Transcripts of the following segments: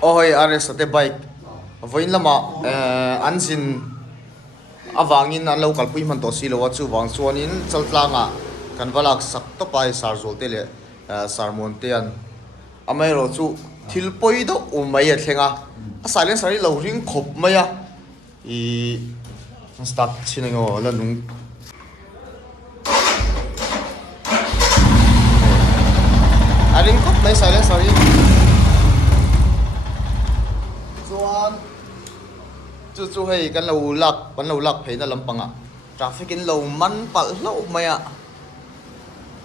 ôi ares te bike với lama an sin awangin an lo kalpui man to si lo chu wang chuanin chaltlanga kan valak sak to pai sar zol te le sarmon te an amai ro chu thilpoi do umai a thlenga a silent sari lo ring khop maya I start chiningo la nung a ring khop mai silent sari chuan chu hei kan lo lak pheina lampanga traffic in lo man pal lo maya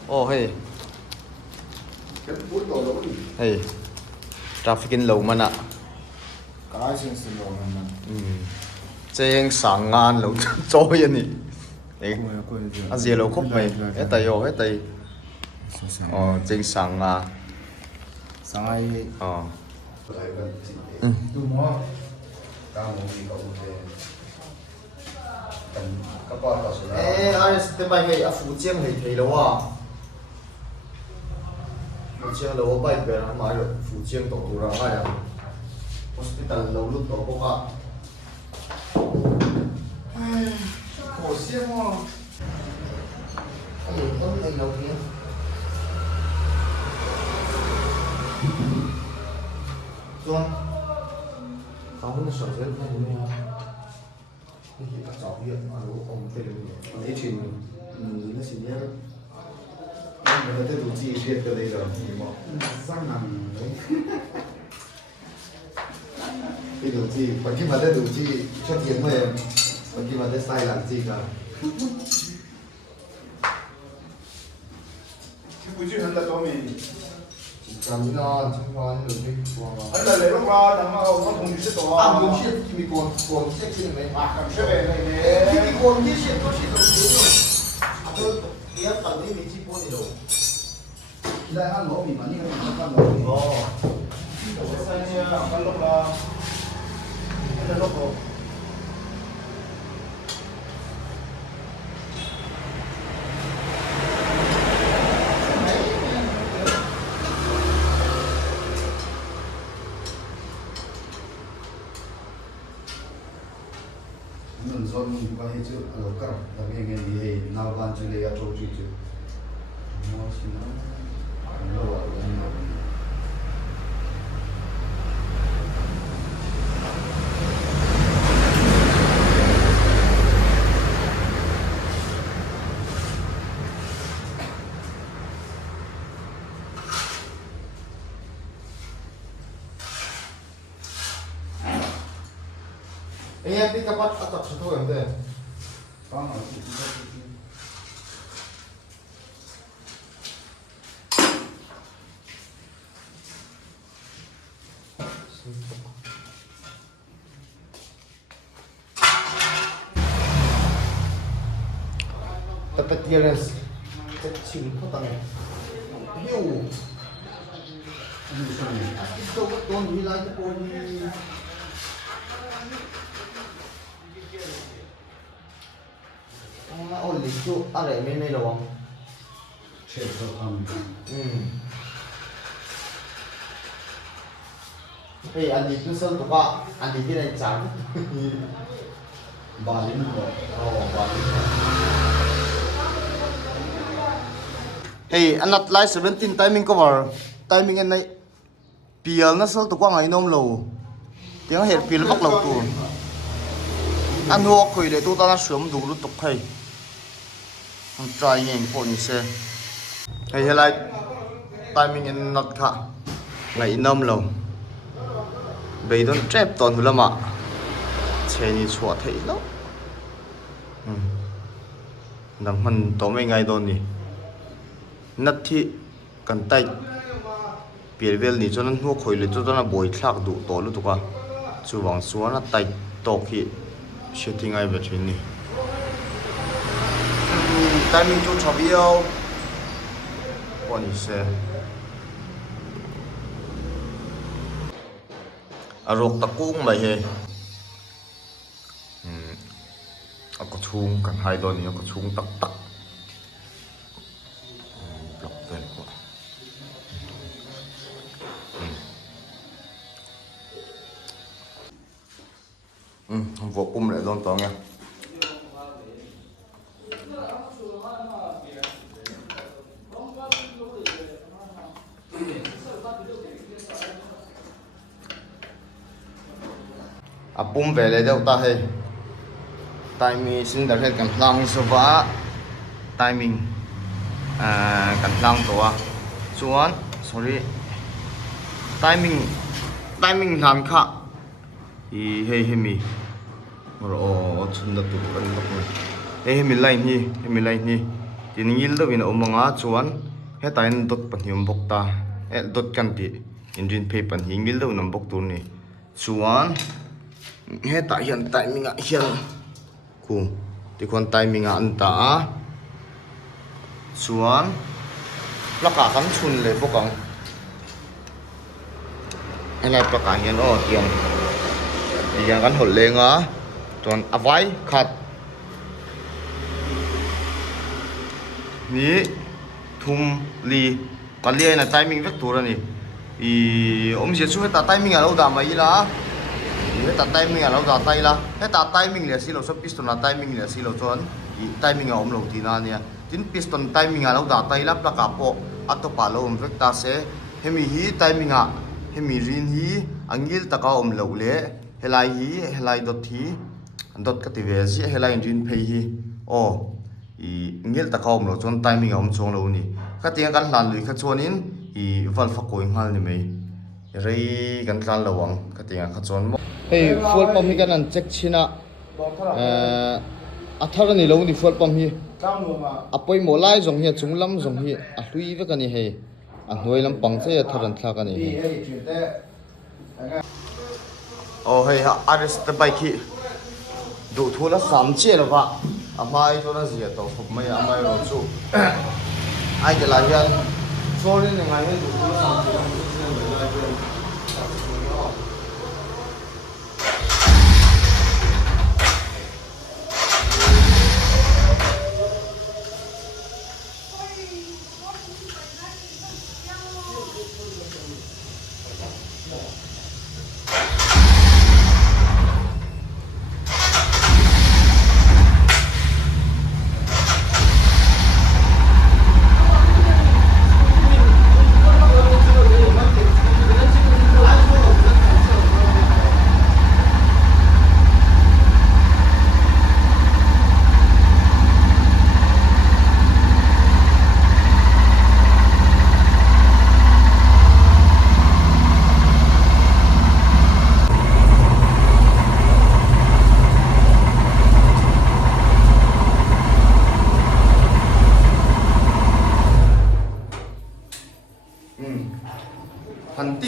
oh hey hey traffic in lo mana cái chuyện gì rồi mà cheng sang ngan lo choi ani e a zia lo khop mai hetai yo hetai cheng sang nga sáng ai tu mua tao muốn đi cầu về cần các bạn có số ai te bai hei a fu chiang hei thei lo wa fu chiang lo bai be ra mai lo fu chiang to tu ra ha ya hospital lo lu to ko ka khổ xiên ho ai tâm này lâu kia John không có sợ chết hay không nha cái gì các cháu hiện ở đâu ông tên là đấy chuyện nó chỉ nhớ người ta đủ chi biết cái đây rồi thì mà răng nằm đấy cái đủ chi còn khi mà ta đủ chi cho tiền thôi em còn khi mà ta sai làm gì cả不去很多方面， làm nó trong đó được cái quần很多那种啊，他妈我同学是多 à 啊， muốn xịt thì mình còn xịt thì mình 啊，这边那 thì 个， mình còn đi xịt tôi xịt được nhiều à tôi tiếc phần đấy mình chỉ muốn đi đâu đây ăn lỗ mình mà như cái mình ăn lỗ mình我三年很多了，很多了。 mình do mình có hay chữ ở các đặc biệt ngày gì nào ban chữ lấy cho chữ chữ nó xin nó là anh biết các bác tập số thôi em thế có mà tập tập kia là tập chỉnh không tăng hiểu tôi có tôn đi lại cái tôn ổn định chú à đấy mấy lâu không chết rồi không hey anh đi cứ sơn tụi bạn anh đi cái này chán bà đến rồi bà hey anh đặt lại 17 timing cover timing anh này pial nó sơn tụi quang ấy nôm lâu tiếng hết pial bắt lâu tụi anh hoa khơi để tụi ta nó sớm đủ lúc tục hay anh try nghe phone như xe hey lại timing anh nát khá ngày nôm lâu bây đón trap toàn hula mà chế ni chua thấy lắm nằm mình tối mấy ngày đón đi nát thì cần tay biển vel ni cho nên hoa khơi lấy cho nó bồi thác đủ tối lúc tụi chú vàng xuống nó tay to khi setting ai về chuyện này timing chú chọc yêu quan như xe rốt ta cũng mày he có chung cần hai đôi này có chung tắc tắc block về quá vô cùng lại luôn to nghe pum về lấy đâu ta hay timing xin đặt hết cần lang số vã timing cần lang tổ chuan sorry timing làm khác thì hay mi rồi chun đặt tụt cần lọc này hay mi line hi thì ngil đó vì nó mong á chuan hết tay nó tụt bẩn hiểm bốc ta hết tụt cần thì engine pay bẩn hiểm ngil đó nằm bốc tu này chuan hết tại hiện tại mình hiện cùng thì còn tay mình ăn ta xuống nó cả cắn chun lấy bốc cẳng anh lại bốc cẳng hiện ở tiền thì gắn hột lên á toàn vai khát ní thum li còn li là tay mình vắt tu rồi nè thì ông sẽ xuống hết tay mình ở đâu đã mấy lá hết tay mình ở đâu đã tay là hết tay mình là xí lô số piston là tay mình là xí lô cho tay mình ở ông lô thì na nè chính piston tay mình ở đâu đã tay lắp là cả bộ at to palo ông vắt ta sẽ hemi hi tay mình à hemi rin hi angil ta ka ông lô lệ helai hi helai dot cái TV gì helai rin pay hi ngil ta ka ông lô chọn tay mình ở ông chọn lô nè cái tiếng gan lan lưỡi cái chọn in val phật coi mal nè mày rei gan lan lawang cái tiếng cái chọn hey fuel pump hi kan an check china athar ni lo ni fuel pump hi apoi molai jong hi chunglam jong hi a hlui ve kan ni he a hnoi lam pang che athar an thla kan ni he hey arrest the bike hi do thula sam che lo ba amai to na zia to khop mai amai ro chu ai ke la hian sorry ni ngai he do thula sam che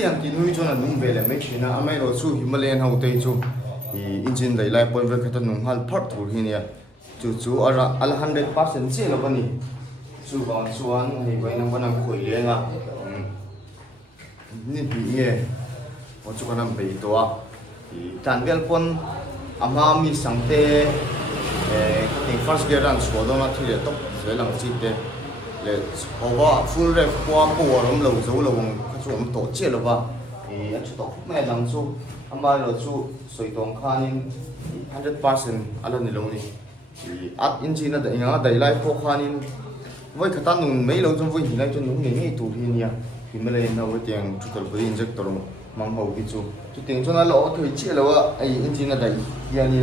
hành ti nuôi cho là nung về là mấy chuyện nào mấy rồi su Himalayan hậu tây chu thì engine lấy lại point về cái nung hal part thủ hi nè chu ở al 100% chỉ là cái này su còn suan thì vậy năng năng khởi lên à nên bị nghe một chút năng bị to thì tan vel pon ama mi sangte cái first gear run số đó là thì là top dưới lòng chi te le over full ref qua bộ rom lâu dấu lâu chúng tổ chức là vậy thì anh tổ chức này làm số ama rồi số soi tông khanin 100% alon ni long ni thì at engine là nhá đầy lại phô khanin với cái tan nung mấy lâu trong với hiện nay cho nung này tụ hi nia thì mới lên nào với tiền chút tờ injector mang hậu cái chú tiền cho nó lỗ thời chia là vậy ai engine là đầy yani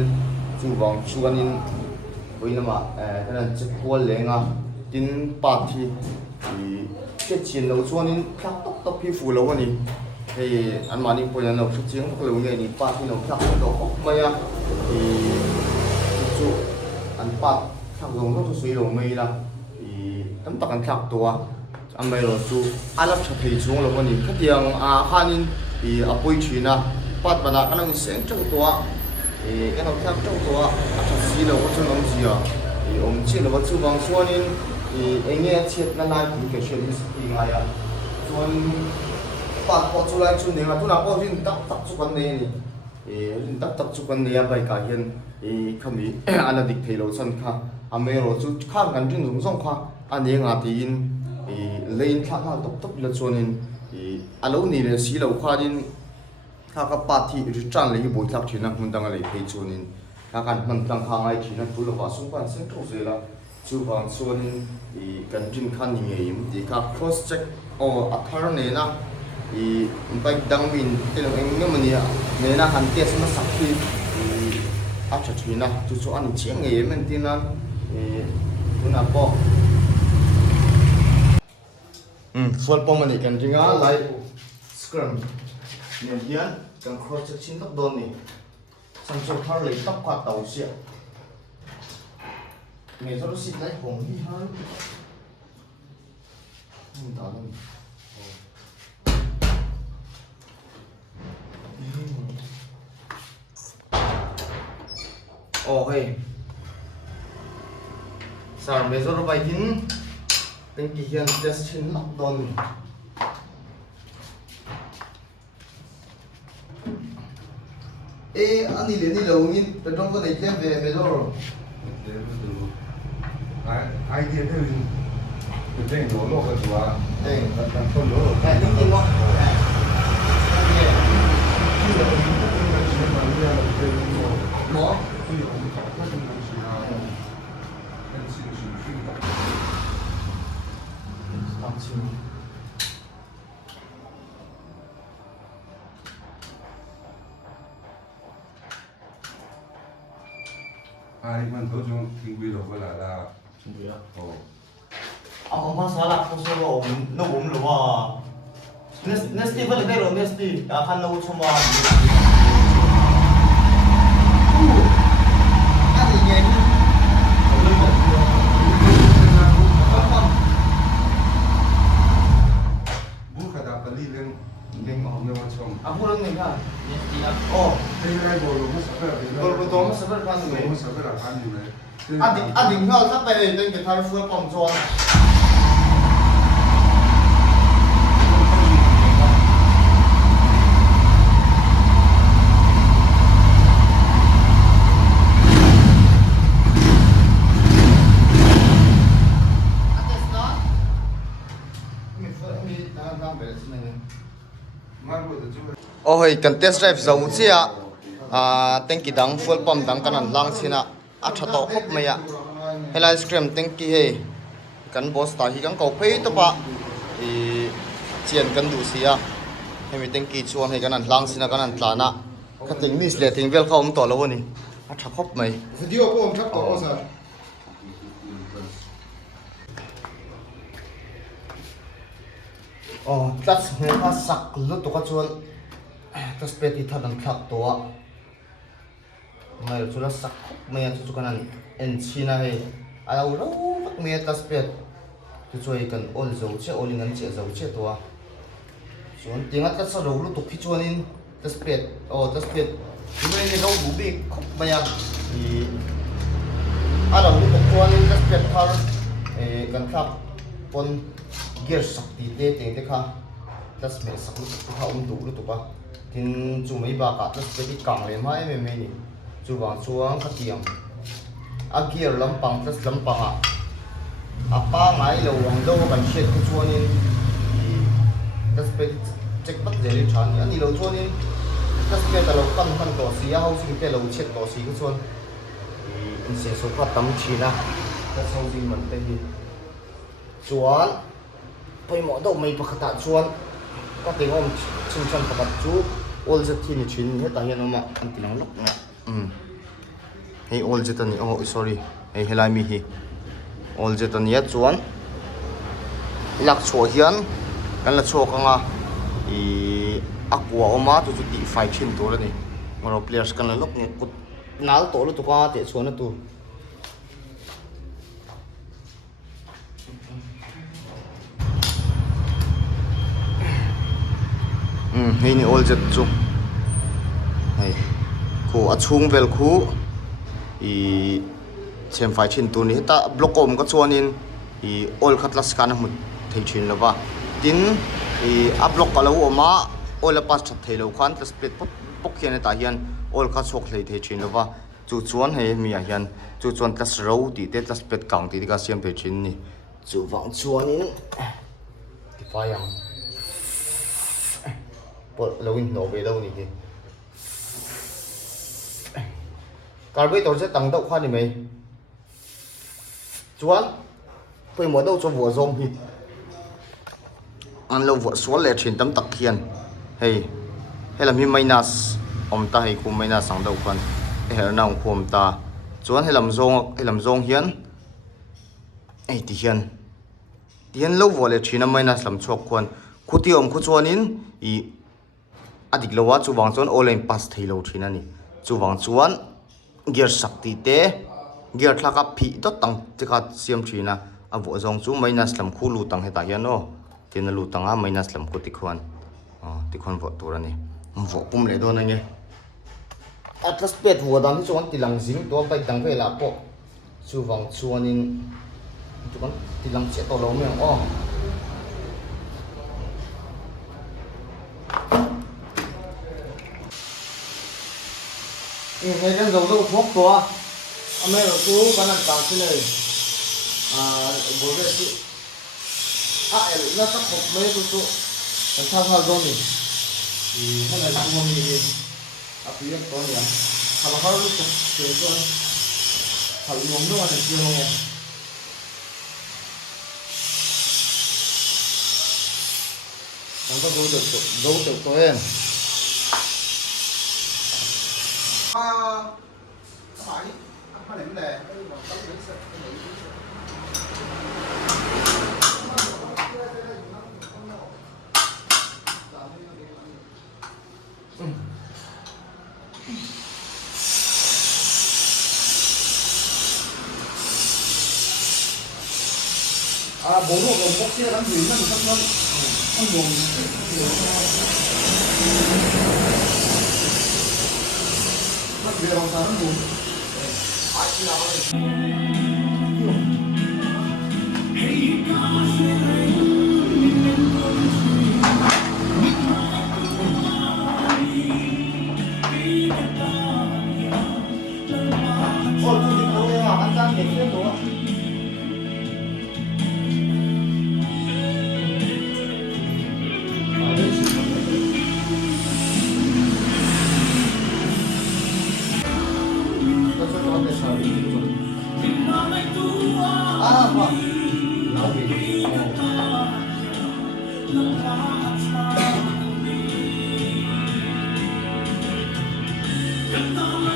chú vòng chú anh với nó mà cái là chiếc quần lên à tin party thì cái chiến đấu cho nên khắc tóc phi phù lâu này thì anh mà đi coi là xuất chiến các lâu này thì party nó khắc nó có mày à thì chú anh party khắc dùng nó suy lòng mày là thì tấm tắc anh khắc tua anh mày rồi chú anh lắp chặt thì xuống lâu này cái tiếng khanin thì apoi chuyện à part mà cái nó sẽ trong tua thì cái nó khắc trong tua chặt xí lâu cho nó gì à thì ông chỉ là chú bằng số nên thì anh nghe chết là lại cũng cái chuyện gì ngay à cho phát phát出来出年啊，都拿包进tắc出quan này thì tắc出quan này bài cả hiện thì không bị anh là địch thế lâu sân kha anh mấy rồi chú khác gần trên dùng song kha anh nghe ngã thì lên khác là tốc là cho nên thì anh lâu này là xí lâu kha đến ถ้ากับปาที่ริจันเลยบุยทักทีนักมันดังอะไรเพจนินถ้ากันมันดังทางไอทีนักตุลว่าสุพรรณเส้นตรงเสียละสุพรรณส่วนอีกันจินขันยังไงอีก cross check อัธรเนี่ยนะอีไปดังมินที่เราเองเนี่ยมันเนี่ยนะหันเตี้ยสมาสักทีอาจจะทีนะจู่ๆอันนี้เชียงเงี้ยมันที่นั่นคุณอาบอกส่วนปมมันอีกกันจริงอ่ะไลฟ์สครัมเนี่ยเฮียนกันครอสเช็คชิ้นตักโดนนี่สังเกตทางเลยตักกว่าเต่าเสียเนี่ยจะรู้สึกได้หงที่ฮะนี่ตาลังโอเคสามเมตรไปกินเป็นกี่เฮียนเทสชิ้นตักโดนอันนี้เลยนี่เราเงินเป็นต้องก็ได้แค่เบลล์ ai kia thế thì trên đổ lô cái gì à đây đang con lô cái tiếng gì không nó ai mình thôi chúng kinh quy được với lại là ông có sao là không sao nó uống được mà nesty vẫn là cái rồi nesty à khăn lâu cho mà ăn gì nhỉ bút khả đạp tali lên mình ông nhau chồng à mua mình à ồ đây là bộ đồ mất sắp rồi rồi tôi mới sắp được ăn rồi mất sắp là ăn gì này anh định nhau sắp đây lên cái thằng phơi phòng cho ôi cần test drive dầu chứ à tên kỳ đắng full pump đắng cần lang xin à chặt tổ hấp mày à hay là ice cream tên kỳ hay cần boss ta hi cần cầu pay to ba thì chiên cần đủ xí à hay mình tên kỳ chuan hay cần lang xin à cần tla na cái tên miss lệ tên vel không tổ lâu nè chặt hấp mày video của ông chắc có sao that's me ha sak lu to ka chuan tas pe ti thadan thak to a mai chula sak me chu kanan en china he ala ro tak me tas pe tu choi kan ol zo che oling an che zo che to a chuan tinga ta sa ro lu to khi chuan in tas pe me ni ro bu bi khop ma ya i ala lu to chuan in tas pe thar kan thak pon gear sak ti te kha tas me sak lu tu ha du lu tu pa tin chu mai ba ka tas pe ti kang le mai me ni chu wang chuang kha tiam a gear lampang tas lampang a pa ngai lo wang do kan shet ku chuan in tas pe check pat le le than ani lo chuan in tas pe ta lo kan to si a ho si pe lo chet to si ku chuan in se so ka tam china tas ho ding man te hi chuanไปหมอดอกไม่ประกาศชวนก็ติงอมชิมชันประกาศจูโอลจะที่นี่ชินให้ตาเห็นออกมาอันติลังล็อกเนี่ยให้โอลจะตันนี่โอ้ sorry ให้เฮลายมีฮีโอลจะตันนี่ชวนหลักโชว์เฮียนกันละโชว์กันอ่ะอีอักวัวออกมาตัวจุดที่ไฟชินตัวแล้วนี่มันเราเพลย์กันละล็อกเนี่ยกุดนัลตัวแล้วตัวก็เตะชวนนะตัวนี่นี่ all jet จุไอ้คู่อัดชุ่งเวลคู่อีเชมไฟชินตัวนี้แต่บล็อกอมก็ชวนนินอี all คัดลัสกันหมดเทชินแล้วว่าดินอีอัพบล็อกก็แล้วออกมา all ปัสชัดเทแล้วคันแต่สเปดปุ๊กเขียนในตาเฮียน all คัดโชคเลยเทชินแล้วว่าจู่ชวนให้มีเฮียนจู่ชวนตัสเราตีเตตัสเปดกังตีก็เสียมเทชินนี่จู่วังชวนนินที่ไฟยัง pot lâu in nổ về đâu nhỉ kì carburetor sẽ tăng đậu khoan đi mày chuan phải mở đâu cho vua rong thì ăn lâu vua số lệ trên tấm tắc hiền hay hay làm hi minus ta hay cùng minus sang đậu khoan hay nào cùng ta chuan hay làm rong hiền ấy thì hiền lâu vua lệ trên minus làm chọc khoan khu tiêu khu chuan in i adik lowa chu wang chuan online pass theilo thina ni chu wang chuan gear sakti te gear thlaka phi dot tang chika siam thina avo zong chu minus lam khu lu tang heta hian o tin lu tanga minus lam ko tikhuan tikhuan vo turani vo pum le don ange atlas pet vo dang hi chuan tilang jing to bai dang vela po chu wang chuan in chuan tilang che to lo me o ngày đang dầu dầu thuốc to, anh em ở chú cái này tặng thế này, bố về chị, nó chắc hộp mấy chú, làm sao rồi nhỉ? Thì cái này làm ngon gì? Bây giờ có nhỉ? Thằng nó lúc chiều cho, thằng uống nước mà thằng chiều không nhỉ? Nó có dấu được của em. phải anh điểm đề bố ruột còn bốc xe lắm gì nó thấp lắm không buồn nó bị lòng sao nó buồn Hãy subscribe cho kênh Ghiền Mì Gõ để không bỏ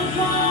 lỡ